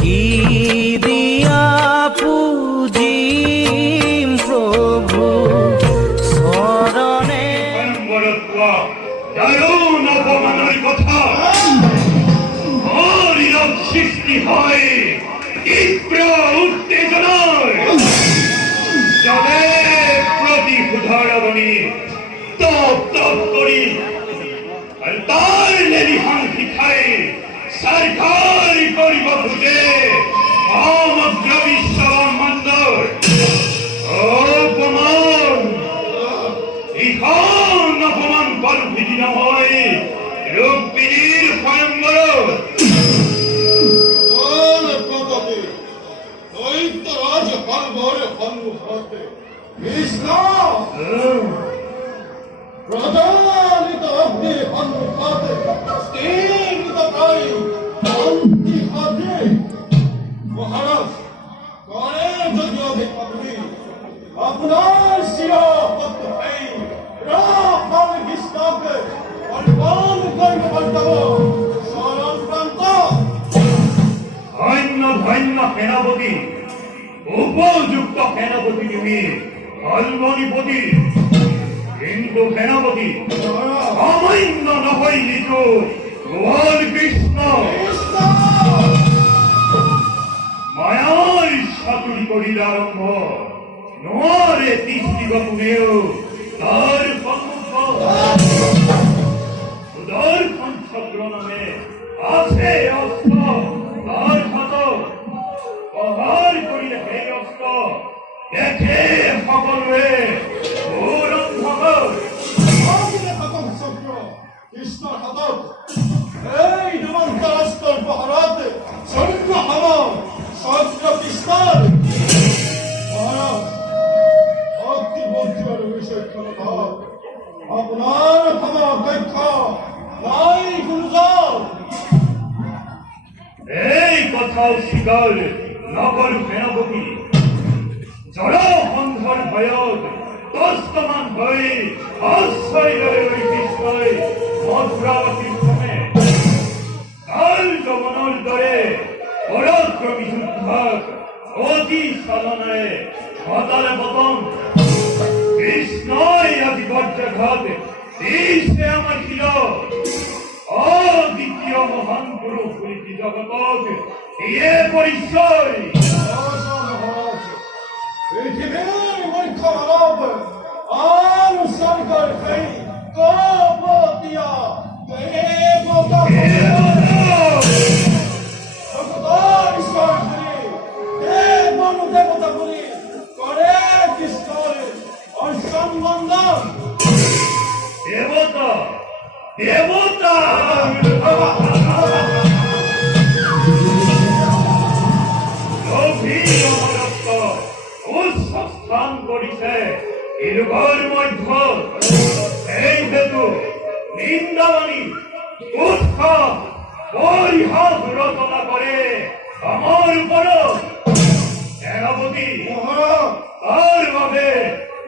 কি দিয়া পূজিম প্রভু শরণে। দারুণ অপমানের কথা নীরব সৃষ্টি হয় তীব্র উত্তেজনায়, যাদের প্রতি ক্ষুধারবণী তপ তপ করি আর তার লেলিহাঙ্কি খায় সরকার করিব খুঁজে সমগ্র বিশ্বব্রহ্মাণ্ডর অপমান। ইখন অপমান কল্পিত নহয় রূপিণীর স্বয়ংবর। দৈত্যরাজ হরবরে সম্মুখে কৃষ্ণ প্রজালিত অগ্নির সম্মুখে স্থিরিত প্রায় শান্তি খাতে মহারাজ গণের যদি অভিজ্ঞানী আপনার শিরপত্র হয়ে রাখাল কৃষ্ণকে অর্পণ করিব বলতব সরঞ্জান্ত ধন্য ধন্য সেনাপতি, উপযুক্ত সেনাপতি তুমি অল্পনিপতি, কিন্তু সেনাপতি অমান্য নহয় লিখো গোয়াল কৃষ্ণ মায়ার সাতুরি করিল আরম্ভ নোয়ারে তিষ্ঠিব কোনেও তার সম্মুখ। উদর কণ্ঠগ্র নামে আছে অস্ত্র তার হাত, প্রহার করিলে সেই অস্ত্র দেখে সকলে ঘোর অন্ধকার। কৃষ্ণর হাতত এই যুবন্তরাস্তর পহরাতে সৈন্য হবন সহস্র কৃষ্ণর মহারাজ অতি বুদ্ধির বিষয় ক্ষমতার আপনার ক্ষমা অপেক্ষা নাই গুরুজন। এই কথাও স্বীকার নগর সেনাপতি জড়সংঘর ভয়ত তস্তমান হয়ে আশ্রয় লয় ওই কৃষ্ণই মথুরাবতীর সঙ্গে কাল যমনের দরে পরাক্রমী যুদ্ধক অতি সাধনায় পাতালে পতন। কৃষ্ণই আদি বজ্রঘাত সে আমার ছিল অদ্বিতীয় মহান পুরুষ বলিতি জগৎ ইয়ে পরিচয়। পৃথিবীর মুখ্য মানব আর সরকার সেই কপতিয়া দেবতা ঈশ্বর দেবতা বলি করে কৃষ্ণের অসম্বন্ধন। দেবতা দেবতা স্থান করিছে যুগর মধ্য এই হেতু নিন্দাবাণী উৎসাহ পরিহাস রচনা করে আমার উপর সেনাপতি তার ভাবে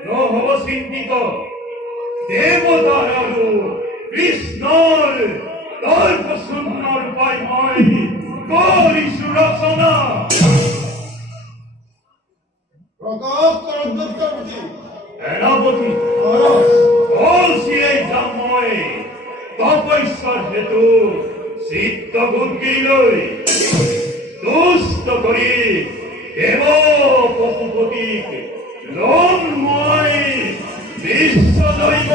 নহব চিন্তিত। দেবতার কৃষ্ণর তর্ক সুন্দর উপায় মই করিছু রচনা। প্রতাপ চন্দ্রপতি সেনাপতি বলছি এই জন্ময় তপস্যার হেতু চিত্ত বুদ্ধি লই দুষ্ট করি দেব পশুপতিক লোমময় বিশ্ব দৈব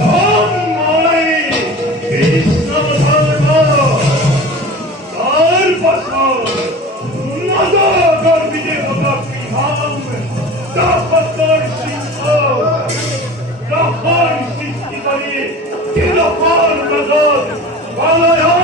লোমময় কৃষ্ণ ধর্ম তার পাশর নদ গর্বী দেবতা বিধান দাপতর সিংহ যখন সৃষ্টি করি তিলকর নজর বলয়